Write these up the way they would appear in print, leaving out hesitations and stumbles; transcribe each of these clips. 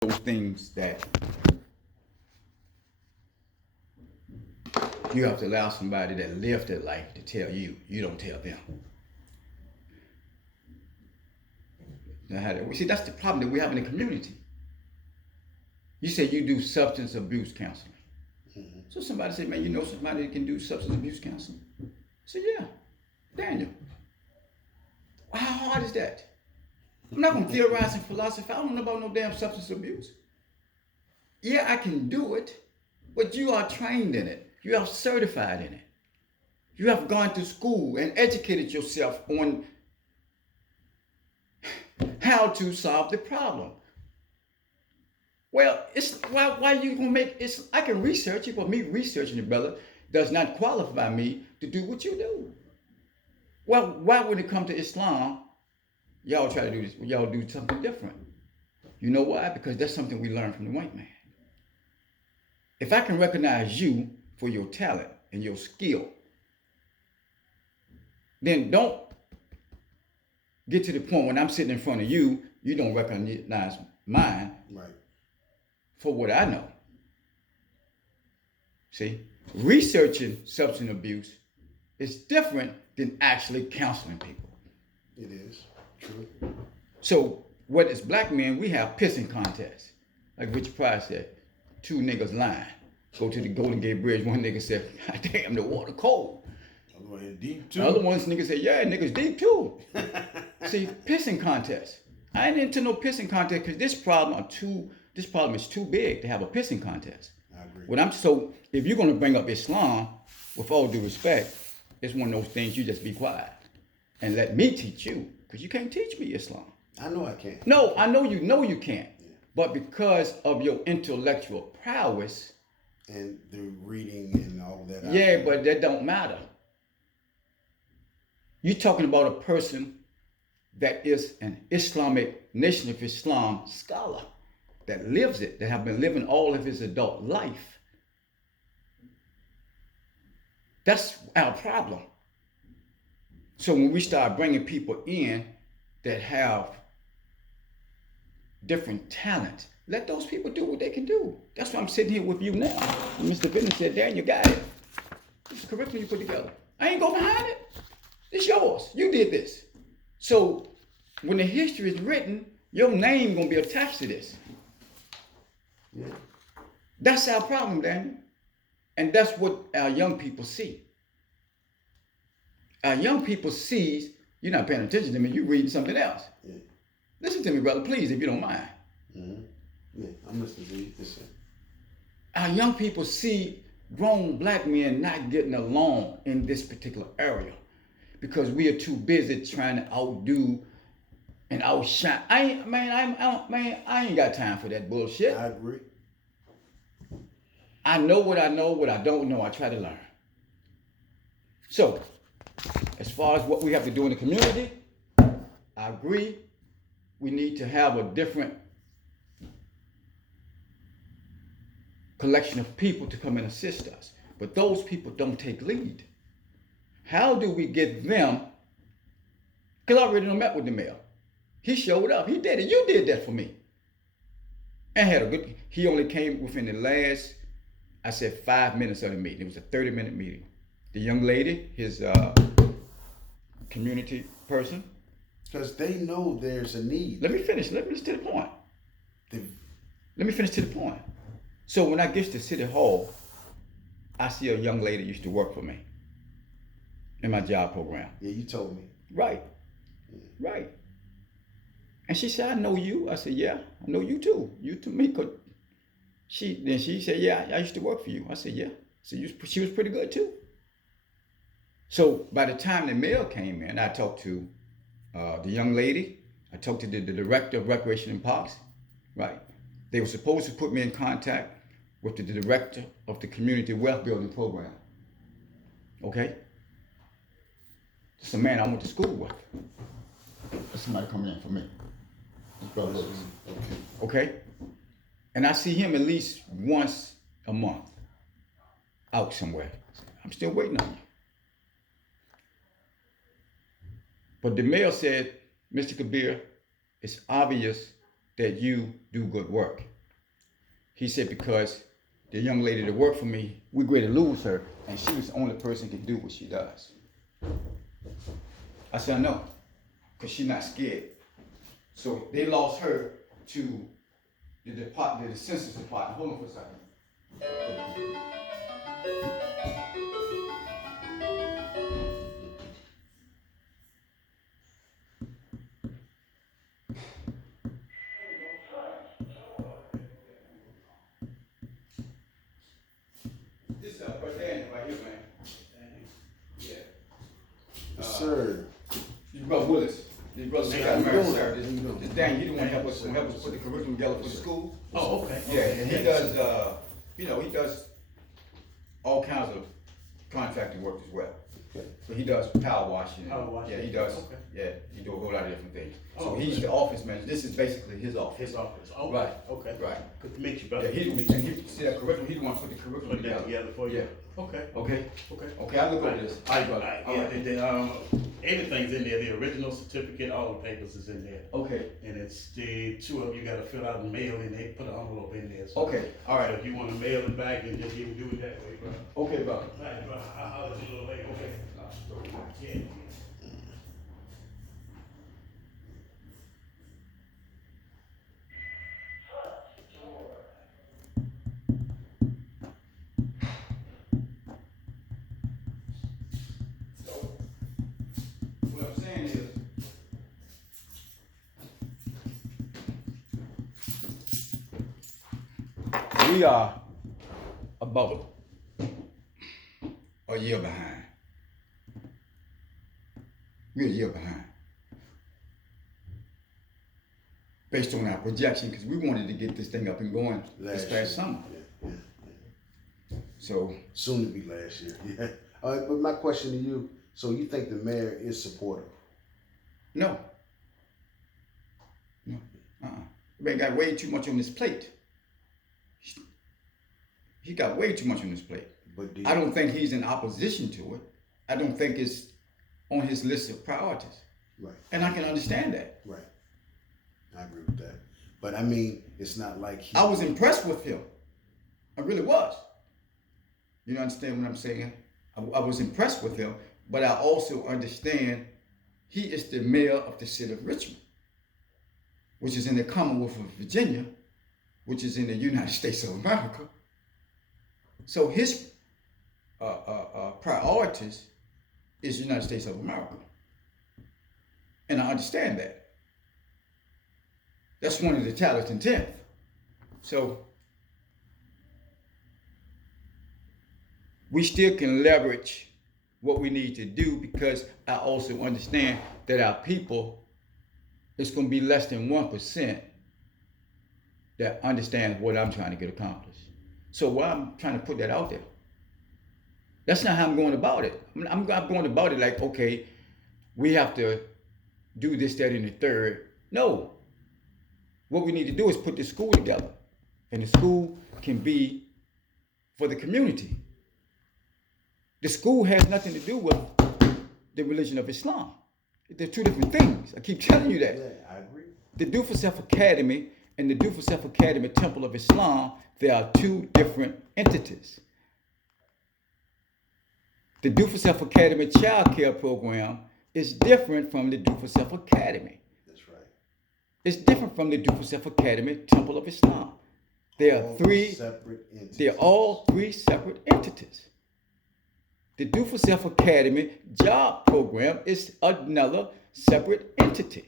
those things that you have to allow somebody that lived that life to tell you. You don't tell them. See, that's the problem that we have in the community. You say you do substance abuse counseling. Mm-hmm. So somebody said, man, you know somebody that can do substance abuse counseling? I said, yeah, Daniel. Well, how hard is that? I'm not going to theorize in philosophy. I don't know about no damn substance abuse. Yeah, I can do it, but you are trained in it. You are certified in it. You have gone to school and educated yourself on how to solve the problem. Well, it's why you gonna make it's I can research it, but me researching it, brother, does not qualify me to do what you do. Well, why when it come to Islam, y'all try to do this, y'all do something different. You know why? Because that's something we learned from the white man. If I can recognize you for your talent and your skill, then don't get to the point when I'm sitting in front of you, you don't recognize mine. Right. For what I know. See, researching substance abuse is different than actually counseling people. It is. True. So, what is black men, we have pissing contests. Like Richard Pryor said, two niggas lying. Go to the Golden Gate Bridge, one nigga said, God damn, the water cold. The other one deep too. The other ones niggas said, yeah, niggas deep too. See, pissing contests. I ain't into no pissing contest because this problem is too big to have a pissing contest. I agree. So if you're gonna bring up Islam, with all due respect, it's one of those things you just be quiet and let me teach you, because you can't teach me Islam. I know I can't. No, I know you can't. Yeah. But because of your intellectual prowess and the reading and all that. Yeah, but that don't matter. You're talking about a person that is an Islamic Nation of Islam scholar that lives it, that have been living all of his adult life. That's our problem. So when we start bringing people in that have different talent, let those people do what they can do. That's why I'm sitting here with you now. And Mr. Bennett said, Dan, you got it. This is the curriculum you put together. I ain't go behind it. It's yours. You did this. So when the history is written, your name gonna be attached to this. Yeah. That's our problem, Daniel. And that's what our young people see. Our young people sees, you're not paying attention to me, you're reading something else. Yeah. Listen to me, brother, please, if you don't mind. Mm-hmm. Yeah, I'm listening to you. Listen. Our young people see grown black men not getting along in this particular area because we are too busy trying to outdo and outshine. I ain't got time for that bullshit. I agree. I know, what I don't know, I try to learn. So, as far as what we have to do in the community, I agree. We need to have a different collection of people to come and assist us. But those people don't take lead. How do we get them? Because I already met with the mayor. He showed up. He did it. You did that for me. And had a good, he only came within the last, I said 5 minutes of the meeting. It was a 30-minute meeting. The young lady, his community person. Because they know there's a need. Let me finish to the point. Let me finish to the point. So when I get to City Hall, I see a young lady used to work for me in my job program. Yeah, you told me. Right. Yeah. Right. And she said, I know you. I said, yeah, I know you too. You to me. She said, yeah, I used to work for you. I said, yeah. So she was pretty good too. So by the time the mail came in, I talked to the young lady. I talked to the director of Recreation and Parks. Right. They were supposed to put me in contact with the director of the Community Wealth Building Program. Okay? It's a man I went to school with. There's somebody coming in for me. His brother Lewis. Okay? And I see him at least once a month out somewhere. I'm still waiting on you. But the mayor said, Mr. Khabir, it's obvious that you do good work. He said, because the young lady that worked for me, we're going to lose her, and she was the only person who can do what she does. I said, I know, because she's not scared. So they lost her to the census department. Hold on for a second. This is Brother Daniel right here, man. Yeah. Yes, sir. This brother Willis. This brother How got you married, doing? sir. How you doing? This Daniel, he the one help us put the curriculum together for the school. Oh, okay. Yeah, and he does he does all kinds of contracting work as well. Okay. So he does power washing. Power washing. Yeah, he does. Okay. Yeah, he do a whole lot of different things. So Oh, he's okay. the office manager. This is basically his office. His office. Oh, Right. Okay. Right. Good to meet you, Yeah, brother. he see that curriculum. He the one put the curriculum Put that together. together for you. Yeah. Okay. Okay. Okay. Okay, I look over this. All right, brother. All Yeah, right. everything's in there. The original certificate, all the papers is in there. Okay. And it's the two of them you gotta fill out and mail, and they put an envelope in there. So, Okay. All So right. if you wanna mail it back, and just even do it that way, bro. Okay, brother. All right, bro. I'll let you know later. Okay. Yeah. So, what I'm saying is, we are about a year behind. We're a year behind. Based on our projection, because we wanted to get this thing up and going this Last past summer. Yeah. So, Soon to be last year. Yeah. But my question to you, so you think the mayor is supportive? no. No. Man got way too much on his plate. He got way too much on his plate. But do I don't think he's in opposition to it. I don't think it's on his list of priorities. Right. And I can understand that. Right. I agree with that. But I mean, it's not like he. I was impressed with him. I really was. You understand what I'm saying? I was impressed with him, but I also understand he is the mayor of the city of Richmond, which is in the Commonwealth of Virginia, which is in the United States of America. So his priorities is the United States of America. And I understand that. That's one of the talents and 10th. So we still can leverage what we need to do, because I also understand that our people, it's going to be less than 1% that understands what I'm trying to get accomplished. So why I'm trying to put that out there. That's not how I'm going about it. I'm going about it like, okay, we have to do this, that, and the third. No. What we need to do is put the school together. And the school can be for the community. The school has nothing to do with the religion of Islam. They're two different things. I keep telling you that. Yeah, I agree. The Do for Self Academy and the Do for Self Academy Temple of Islam, they are two different entities. The Do for Self Academy Child Care Program is different from the Do for Self Academy. That's right. It's different from the Do for Self Academy Temple of Islam. There are All three separate entities. They're all three separate entities. The Do for Self Academy job program is another separate entity.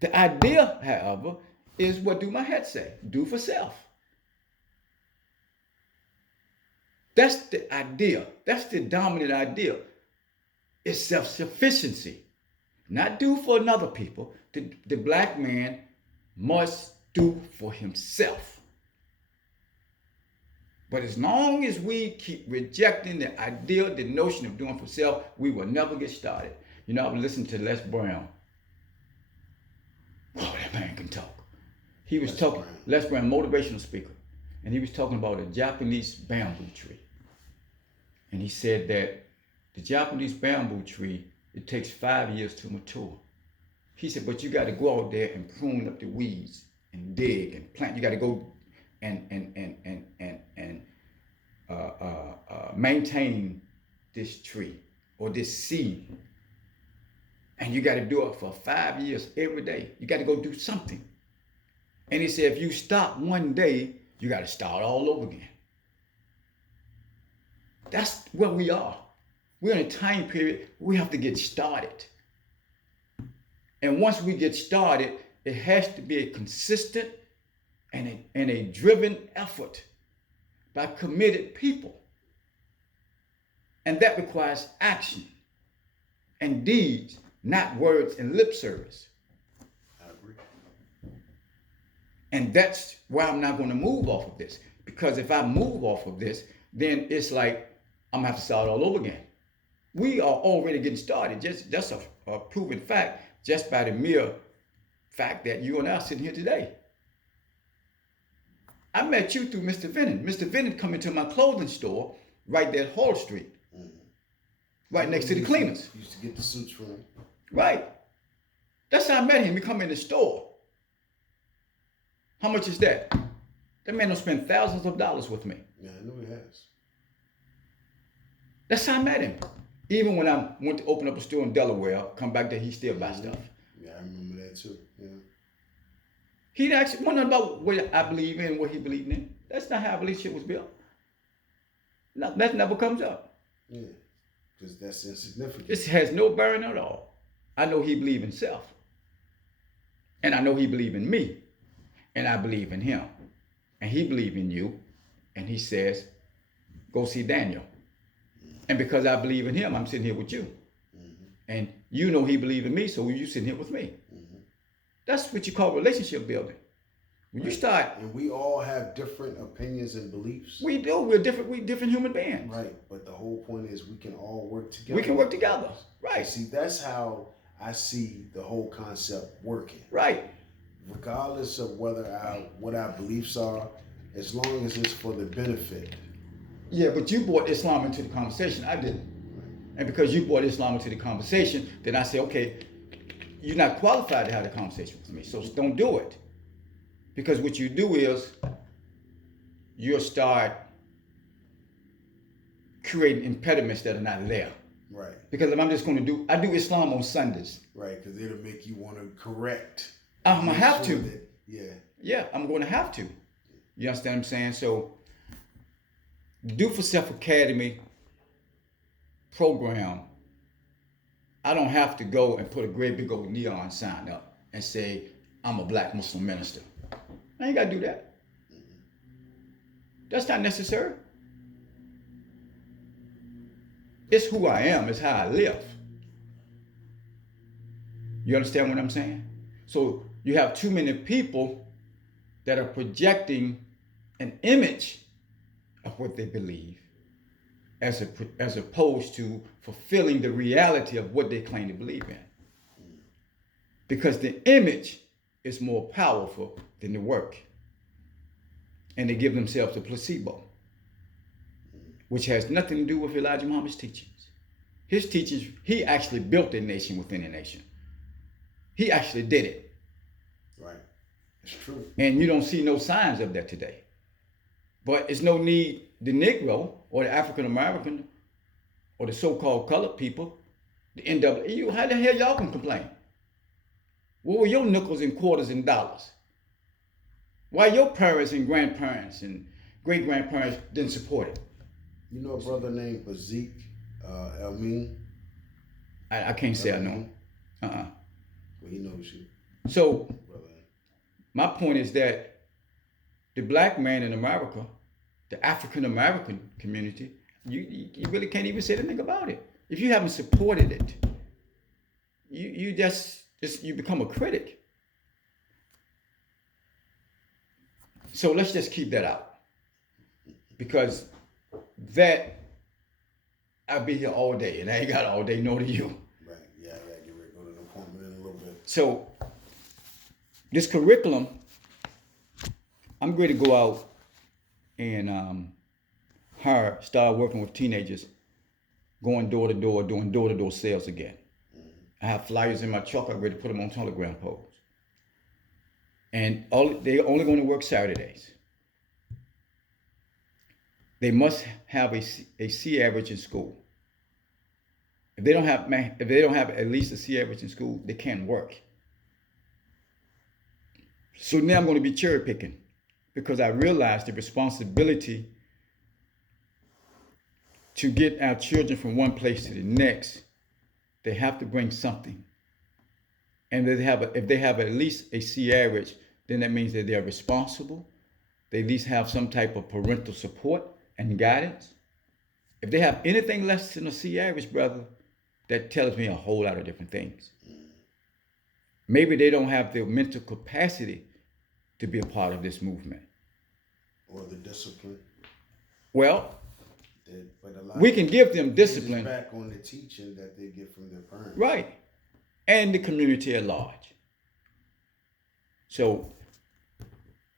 The idea, however, is what do my head say? Do for self. That's the idea. That's the dominant idea. It's self-sufficiency. Not do for another people. The black man must do for himself. But as long as we keep rejecting the idea, the notion of doing for self, we will never get started. You know, I was listening to Les Brown. Oh, that man can talk. He was talking, Les Brown, motivational speaker. And he was talking about a Japanese bamboo tree. And he said that the Japanese bamboo tree, it takes 5 years to mature. He said, but you got to go out there and prune up the weeds and dig and plant. You got to go and maintain this tree or this seed. And you got to do it for 5 years every day. You got to go do something. And he said, if you stop one day, you got to start all over again. That's where we are. We're in a time period we have to get started. And once we get started, it has to be a consistent and a driven effort by committed people. And that requires action and deeds, not words and lip service. I agree. And that's why I'm not going to move off of this. Because if I move off of this, then it's like I'm going to have to start all over again. We are already getting started. That's a proven fact just by the mere fact that you and I are sitting here today. I met you through Mr. Vennon. Mr. Vennon come into my clothing store right there at Hall Street. Right next to the cleaners. Used to get the suits from him. Right. That's how I met him. He come in the store. How much is that? That man don't spend thousands of dollars with me. Yeah, I know he has. That's how I met him. Even when I went to open up a store in Delaware, come back there, he still buy stuff. Yeah, I remember that too. Yeah. He actually wasn't about what I believe in, what he believed in. That's not how I believe shit was built. No, that never comes up. Yeah, because that's insignificant. This has no bearing at all. I know he believed in himself. And I know he believed in me. And I believe in him. And he believed in you. And he says, go see Daniel. And because I believe in him, I'm sitting here with you. And you know he believed in me, so you sitting here with me. That's what you call relationship building. When you start... And we all have different opinions and beliefs. We do. We're different human beings. Right. But the whole point is we can all work together. We can work together. Right. See, that's how I see the whole concept working. Right. Regardless of what our beliefs are, as long as it's for the benefit. Yeah, but you brought Islam into the conversation. I didn't. And because you brought Islam into the conversation, then I say, okay, you're not qualified to have the conversation with me, so don't do it. Because what you do is you'll start creating impediments that are not there. Right. Because if I'm just going to I do Islam on Sundays. Right, because it'll make you want to correct. I'm going to have to. That, yeah. Yeah, I'm going to have to. You understand what I'm saying? So, the Do for Self Academy program, I don't have to go and put a great big old neon sign up and say, I'm a black Muslim minister. I ain't got to do that. That's not necessary. It's who I am. It's how I live. You understand what I'm saying? So you have too many people that are projecting an image of what they believe as opposed to fulfilling the reality of what they claim to believe in. Because the image is more powerful than the work. And they give themselves a placebo, which has nothing to do with Elijah Muhammad's teachings. His teachings, he actually built a nation within a nation. He actually did it. Right. It's true. And you don't see no signs of that today. But it's no need the Negro or the African American or the so-called colored people, the NAACP, how the hell y'all can complain? What were your nickels and quarters and dollars? Why your parents and grandparents and great-grandparents didn't support it? You know a brother named Bazik Elmin? I can't say I know him. Well, he knows you. So, Brother. my point is that the black man in America, the African American community, you really can't even say anything about it. If you haven't supported it, you just you become a critic. So let's just keep that out. Because that, I'll be here all day, and I ain't got all day, nor do you. Right, yeah, I gotta get ready to go to an appointment in a little bit. So, this curriculum, I'm going to go out and start working with teenagers, going door to door, doing door to door sales again. I have flyers in my truck. I'm ready to put them on telegram poles. and they're only going to work Saturdays. They must have a C average in school. If they don't have at least a C average in school, they can't work. So now I'm going to be cherry picking because I realize the responsibility to get our children from one place to the next. They have to bring something, and if they have at least a C average, then that means that they are responsible. They at least have some type of parental support and guidance. If they have anything less than a C average, brother, that tells me a whole lot of different things. Maybe they don't have the mental capacity to be a part of this movement. Or the discipline. Well, But we can give them discipline. Back on the teaching that they get from their parents. Right. And the community at large. So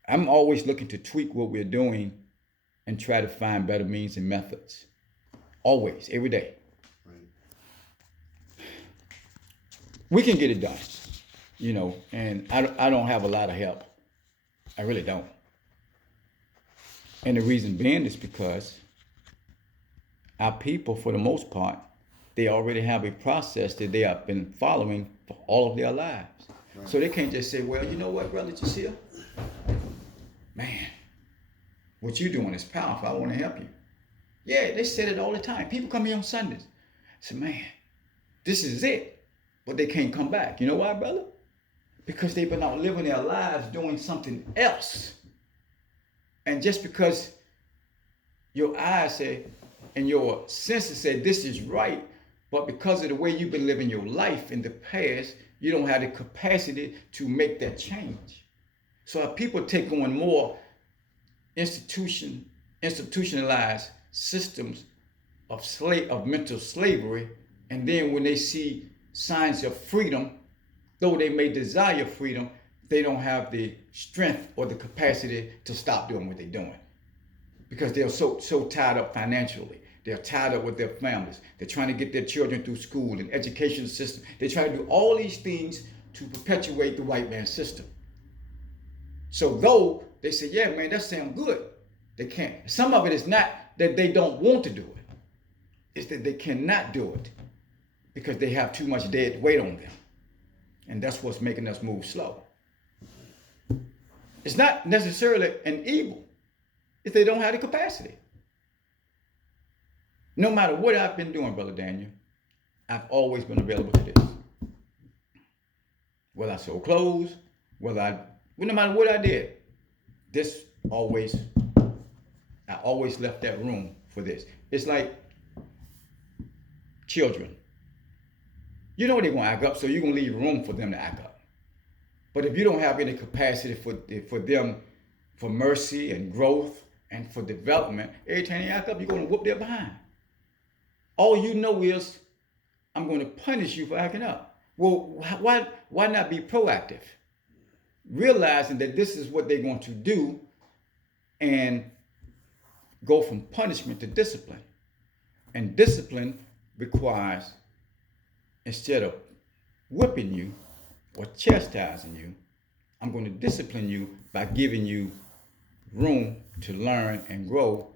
I'm always looking to tweak what we're doing and try to find better means and methods. Always, every day. Right. We can get it done, and I don't have a lot of help. I really don't. And the reason being is because our people, for the most part, they already have a process that they have been following for all of their lives. Right. So they can't just say, well, you know what, brother Jasir? Man, what you're doing is powerful. I want to help you. Yeah, they said it all the time. People come here on Sundays. I said, man, this is it. But they can't come back. You know why, brother? Because they've been out living their lives doing something else. And just because your eyes say and your senses say this is right, but because of the way you've been living your life in the past, you don't have the capacity to make that change. So if people take on more institutionalized systems of mental slavery, and then when they see signs of freedom, though they may desire freedom, they don't have the strength or the capacity to stop doing what they're doing. Because they're so tied up financially. They're tied up with their families. They're trying to get their children through school and education system. They try to do all these things to perpetuate the white man's system. So though they say, yeah, man, that sounds good, they can't. Some of it is not that they don't want to do it. It's that they cannot do it because they have too much dead weight on them. And that's what's making us move slow. It's not necessarily an evil if they don't have the capacity. No matter what I've been doing, Brother Daniel, I've always been available to this. Whether I sold clothes, no matter what I did, I always left that room for this. It's like children. You know they're going to act up, so you're going to leave room for them to act up. But if you don't have any capacity for them, for mercy and growth and for development, every time they act up, you're going to whoop their behind. All you know is, I'm going to punish you for acting up. Well, why not be proactive? Realizing that this is what they're going to do and go from punishment to discipline. And discipline requires, instead of whipping you or chastising you, I'm going to discipline you by giving you room to learn and grow,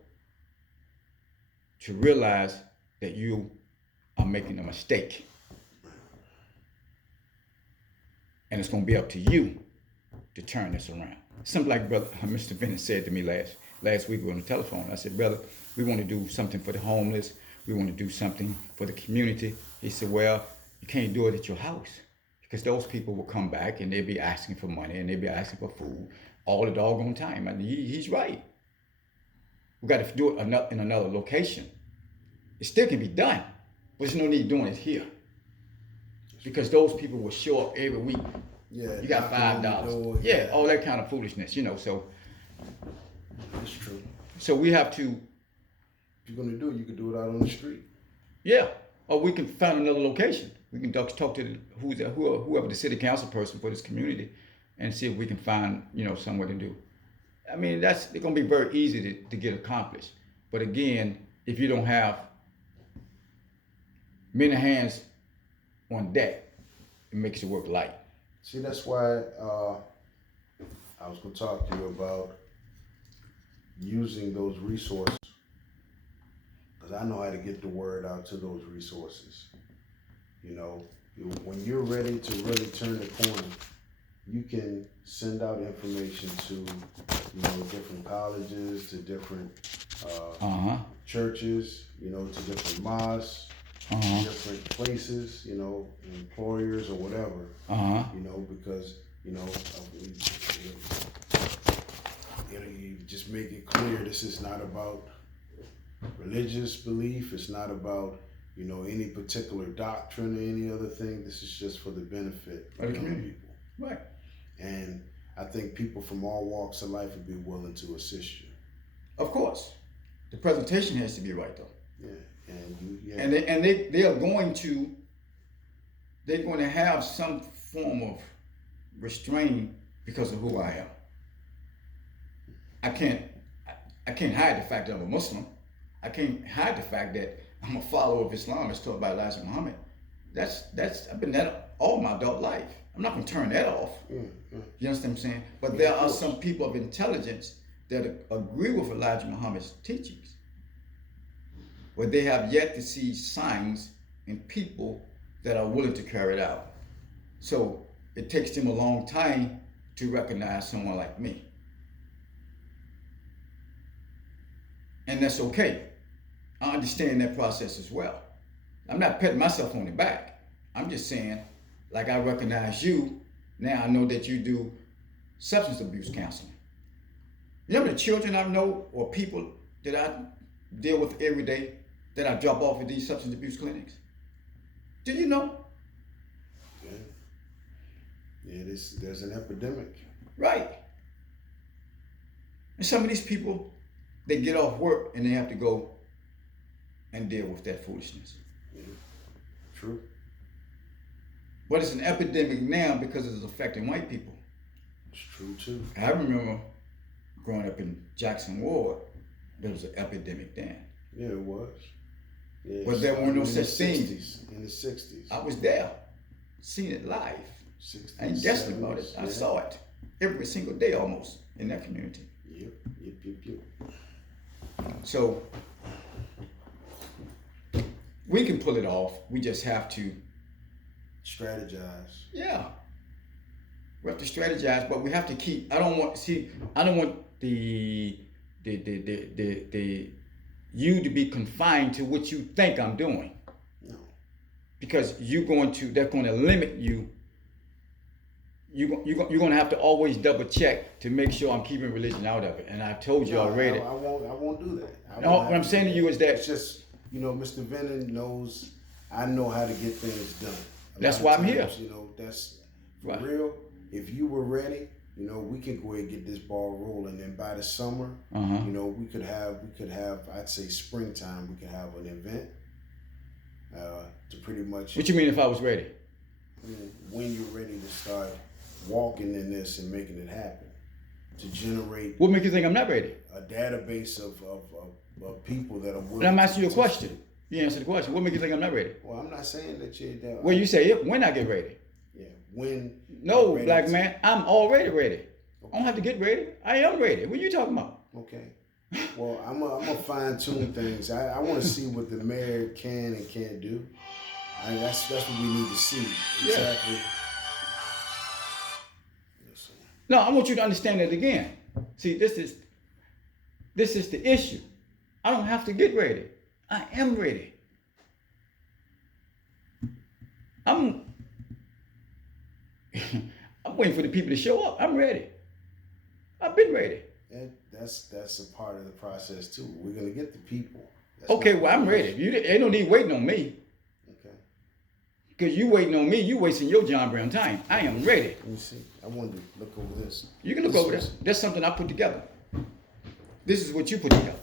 to realize that you are making a mistake. And it's going to be up to you to turn this around. Something like Brother Mr. Bennett said to me last week on the telephone. I said, brother, we want to do something for the homeless. We want to do something for the community. He said, well, you can't do it at your house because those people will come back and they'll be asking for money and they'll be asking for food all the doggone time. And he's right. We got to do it in another location. It still can be done, but there's no need doing it here because those people will show up every week. Yeah, you got $5. Yeah, all that kind of foolishness, So it's true. So we have to. If you're gonna do it, you can do it out on the street. Yeah, or we can find another location. We can talk to whoever the city council person for this community, and see if we can find somewhere to do. I mean, it's gonna be very easy to get accomplished. But again, if you don't have many hands on deck, it makes the work light. See, that's why I was going to talk to you about using those resources, because I know how to get the word out to those resources. You know, when you're ready to really turn the corner, you can send out information to, you know, different colleges, to different churches, you know, to different mosques, different places, you know, employers or whatever, you know, because, you know, you just make it clear this is not about religious belief. It's not about, you know, any particular doctrine or any other thing. This is just for the benefit of young people. Right. And I think people from all walks of life would be willing to assist you. Of course. The presentation has to be right, though. Yeah. And you, And they are going to have some form of restraint because of who I am. I can't hide the fact that I'm a Muslim. I can't hide the fact that I'm a follower of Islam as taught by Elijah Muhammad. I've been that all my adult life. I'm not gonna turn that off. You understand what I'm saying? But there are some people of intelligence that agree with Elijah Muhammad's teachings, but they have yet to see signs in people that are willing to carry it out. So it takes them a long time to recognize someone like me. And that's okay. I understand that process as well. I'm not patting myself on the back. I'm just saying, like, I recognize you, now I know that you do substance abuse counseling. You know the children I know or people that I deal with every day that I drop off at these substance abuse clinics? Do you know? Yeah, there's an epidemic. Right. And some of these people, they get off work and they have to go and deal with that foolishness. Yeah. True. But it's an epidemic now because it's affecting white people. It's true too. I remember growing up in Jackson Ward, there was an epidemic then. Yeah, it was. Yeah, but there weren't no such things. In the 60s. I was there, seen it live. 60s, I ain't guessing 70s, about it. I yeah. saw it every single day almost in that community. Yep. So we can pull it off. We just have to strategize. Yeah. We have to strategize, but we have to keep. I don't want the you to be confined to what you think I'm doing. No. Because they're going to limit you. You're going to have to always double check to make sure I'm keeping religion out of it. And I've told you already. I won't do that. No, what I'm saying to you is that it's just, you know, Mr. Vennon knows I know how to get things done. That's why I'm here. You know, that's for right. real. If you were ready, you know, we can go ahead and get this ball rolling. And by the summer, you know, we could have, I'd say springtime, we could have an event to pretty much. What you mean if I was ready? When you're ready to start walking in this and making it happen, to generate. What makes you think I'm not ready? A database of people that are willing. But I'm asking you a question. You answer the question. What makes you think I'm not ready? Well, I'm not saying that you're that. Well, you say it when I get ready. Yeah, when. No, black man, I'm already ready. Okay. I don't have to get ready. I am ready. What are you talking about? Okay. Well, I'm gonna fine tune things. I want to see what the mayor can and can't do. That's what we need to see exactly. Yeah. No, I want you to understand it again. See, this is the issue. I don't have to get ready. I am ready. I'm waiting for the people to show up. I'm ready. I've been ready. That's a part of the process too. We're gonna get the people. Okay, well, I'm ready. Ain't no need waiting on me. Okay. Because you waiting on me, you wasting your John Brown time. I am ready. Let me see. I wanted to look over this. You can look over this. That's something I put together. This is what you put together.